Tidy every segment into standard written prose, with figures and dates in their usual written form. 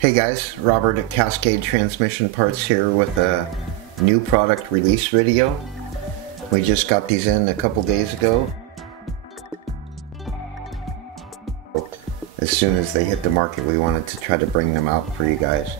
Hey guys, Robert at Cascade Transmission Parts here with a new product release video. We just got these in a couple days ago. As soon as they hit the market, we wanted to try to bring them out for you guys.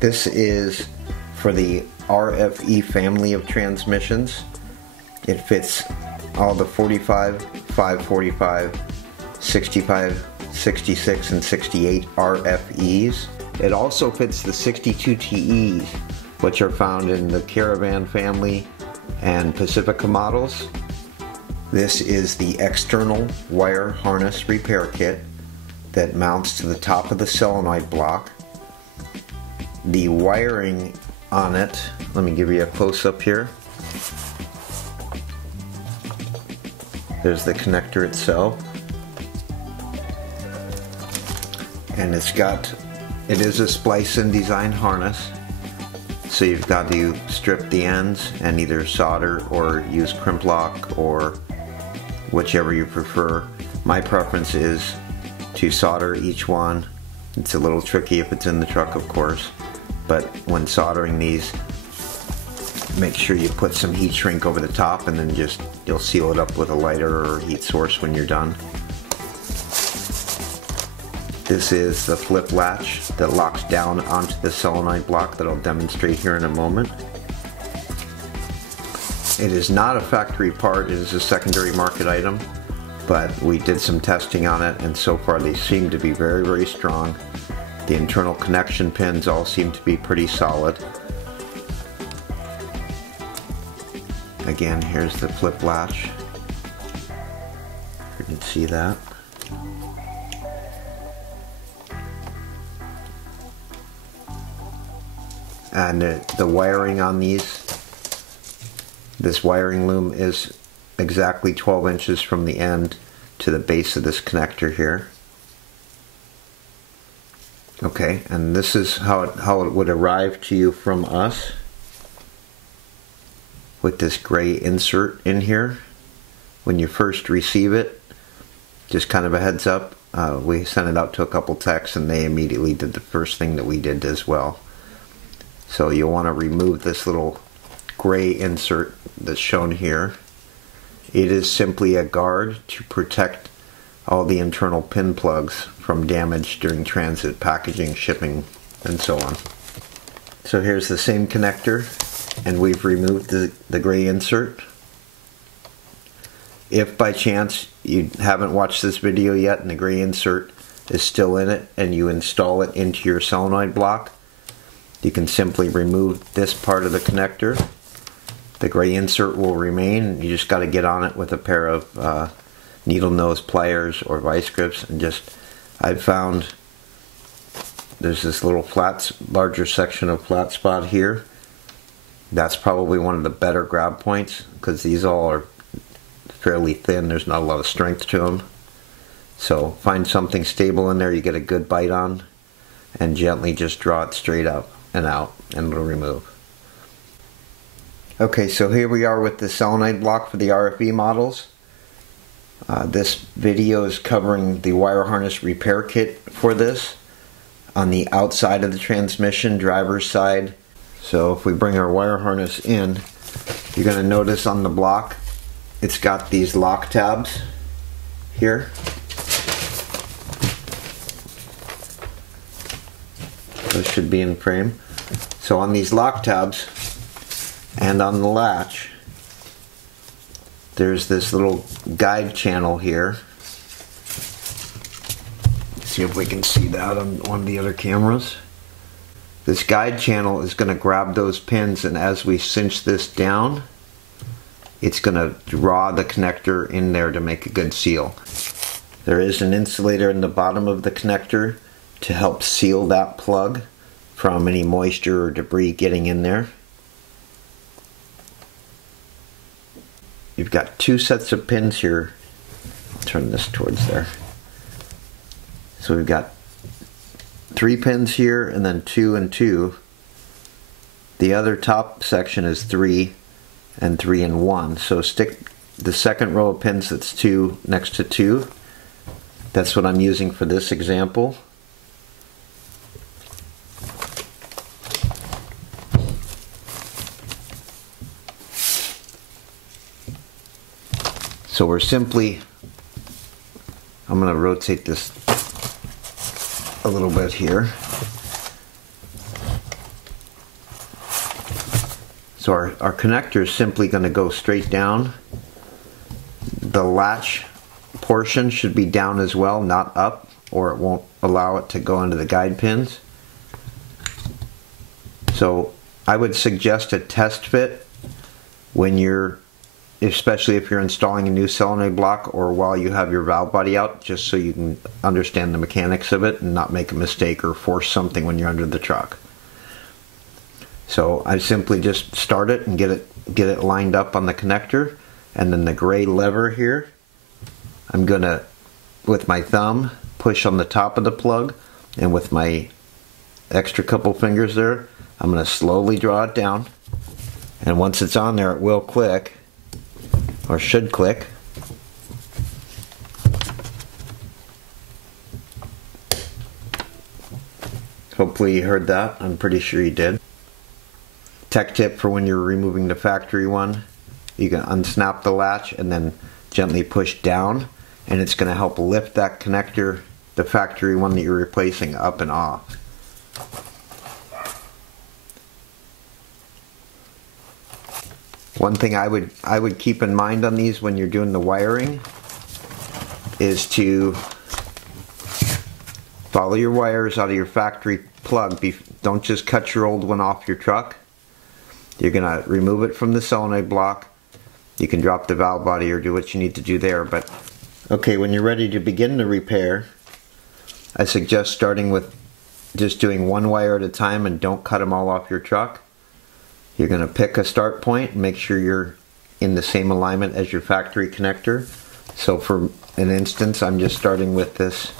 This is for the RFE family of transmissions. It fits all the 45, 545, 65, 66, and 68 RFEs. It also fits the 62TEs, which are found in the Caravan family and Pacifica models. This is the external wire harness repair kit that mounts to the top of the solenoid block. The wiring on it, let me give you a close-up here. There's the connector itself. And it is a splice and design harness, so you've got to strip the ends and either solder or use crimp lock or whichever you prefer. My preference is to solder each one. It's a little tricky if it's in the truck, of course, but when soldering these, make sure you put some heat shrink over the top and then you'll seal it up with a lighter or heat source when you're done. This is the flip latch that locks down onto the solenoid block that I'll demonstrate here in a moment. It is not a factory part, it is a secondary market item, but we did some testing on it and so far they seem to be very, very strong. The internal connection pins all seem to be pretty solid. Again, here's the flip latch. You can see that. And the wiring on this wiring loom is exactly 12 inches from the end to the base of this connector here. Okay, and this is how it would arrive to you from us, with this gray insert in here. When you first receive it, just kind of a heads up, we sent it out to a couple techs and they immediately did the first thing that we did as well. So you'll want to remove this little gray insert that's shown here. It is simply a guard to protect all the internal pin plugs from damage during transit, packaging, shipping, and so on. So here's the same connector, and we've removed the gray insert. If by chance you haven't watched this video yet and the gray insert is still in it and you install it into your solenoid block, you can simply remove this part of the connector. The gray insert will remain. You just got to get on it with a pair of needle nose pliers or vice grips, and I've found there's this little larger section of flat spot here. That's probably one of the better grab points because these all are fairly thin. There's not a lot of strength to them. So find something stable in there you get a good bite on and gently just draw it straight up and out and it'll remove. Okay, so here we are with the solenoid block for the RFE models. This video is covering the wire harness repair kit for this on the outside of the transmission, driver's side. So if we bring our wire harness in, you're going to notice on the block it's got these lock tabs here. Those should be in frame. So on these lock tabs and on the latch, there's this little guide channel here. See if we can see that on one of the other cameras. This guide channel is going to grab those pins, and as we cinch this down, it's going to draw the connector in there to make a good seal. There is an insulator in the bottom of the connector to help seal that plug from any moisture or debris getting in there. You've got two sets of pins here. I'll turn this towards there. So we've got 3 pins here and then 2 and 2. The other top section is 3 and 3 and 1. So stick the second row of pins that's 2 next to 2. That's what I'm using for this example. So we're simply, I'm going to rotate this a little bit here. So our connector is simply going to go straight down. The latch portion should be down as well, not up, or it won't allow it to go into the guide pins. So I would suggest a test fit when you're, especially if you're installing a new solenoid block or while you have your valve body out, just so you can understand the mechanics of it and not make a mistake or force something when you're under the truck. So I simply just start it and get it lined up on the connector, and then the gray lever here, I'm gonna, with my thumb, push on the top of the plug, and with my extra couple fingers there, I'm gonna slowly draw it down, and once it's on there it will click, or should click. Hopefully you heard that. I'm pretty sure you did. Tech tip for when you're removing the factory one, you can unsnap the latch and then gently push down, and it's going to help lift that connector, the factory one that you're replacing, up and off. One thing I would keep in mind on these when you're doing the wiring is to follow your wires out of your factory plug. Don't just cut your old one off your truck. You're going to remove it from the solenoid block. You can drop the valve body or do what you need to do there. But okay, when you're ready to begin the repair, I suggest starting with just doing one wire at a time, and don't cut them all off your truck. You're going to pick a start point and make sure you're in the same alignment as your factory connector. So for an instance, I'm just starting with this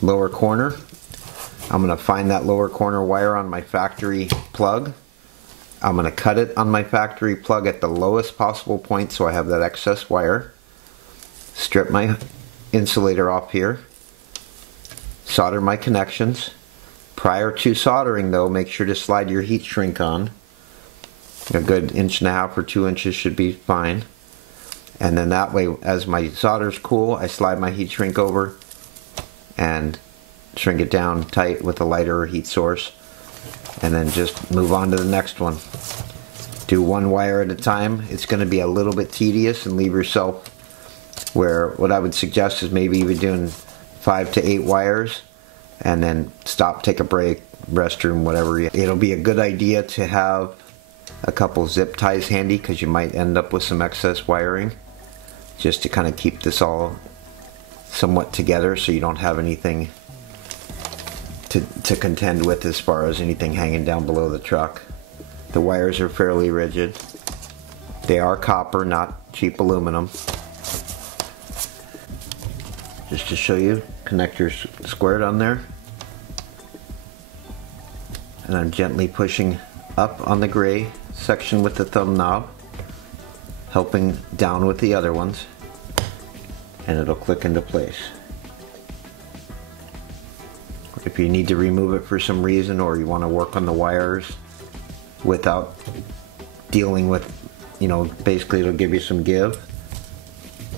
lower corner. I'm going to find that lower corner wire on my factory plug. I'm going to cut it on my factory plug at the lowest possible point so I have that excess wire. Strip my insulator off here. Solder my connections. Prior to soldering though, make sure to slide your heat shrink on. A good 1.5 or 2 inches should be fine. And then that way, as my solder's cool, I slide my heat shrink over and shrink it down tight with a lighter or heat source, and then just move on to the next one. Do one wire at a time. It's going to be a little bit tedious, and leave yourself where, what I would suggest is maybe even doing 5 to 8 wires, and then stop, take a break, restroom, whatever. It'll be a good idea to have a couple zip ties handy, because you might end up with some excess wiring, just to kind of keep this all somewhat together so you don't have anything to contend with as far as anything hanging down below the truck. The wires are fairly rigid. They are copper, not cheap aluminum. Just to show you, connector's squared on there. And I'm gently pushing up on the gray section with the thumb knob, helping down with the other ones, and it'll click into place. If you need to remove it for some reason, or you want to work on the wires without dealing with, basically it'll give you some give,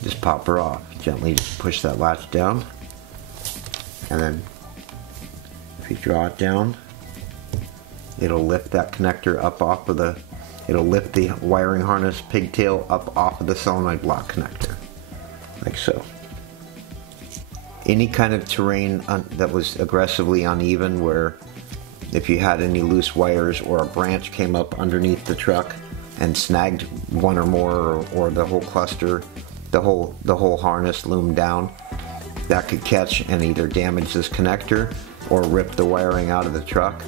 just pop her off. Gently push that latch down, and then if you draw it down, it'll lift that connector up off of the, it'll lift the wiring harness pigtail up off of the solenoid block connector, like so. Any kind of terrain that was aggressively uneven, where if you had any loose wires or a branch came up underneath the truck and snagged one or more, or the whole cluster, the whole harness loomed down, that could catch and either damage this connector or rip the wiring out of the truck.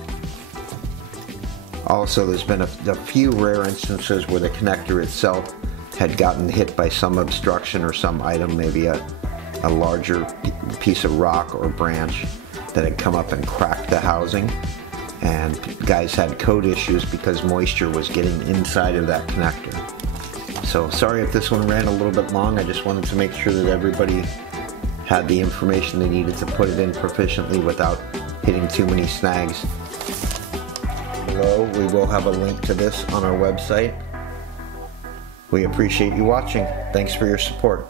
Also, there's been a few rare instances where the connector itself had gotten hit by some obstruction or some item, maybe a larger piece of rock or branch that had come up and cracked the housing, and guys had code issues because moisture was getting inside of that connector. So sorry if this one ran a little bit long. I just wanted to make sure that everybody had the information they needed to put it in proficiently without hitting too many snags. Below we will have a link to this on our website. We appreciate you watching. Thanks for your support.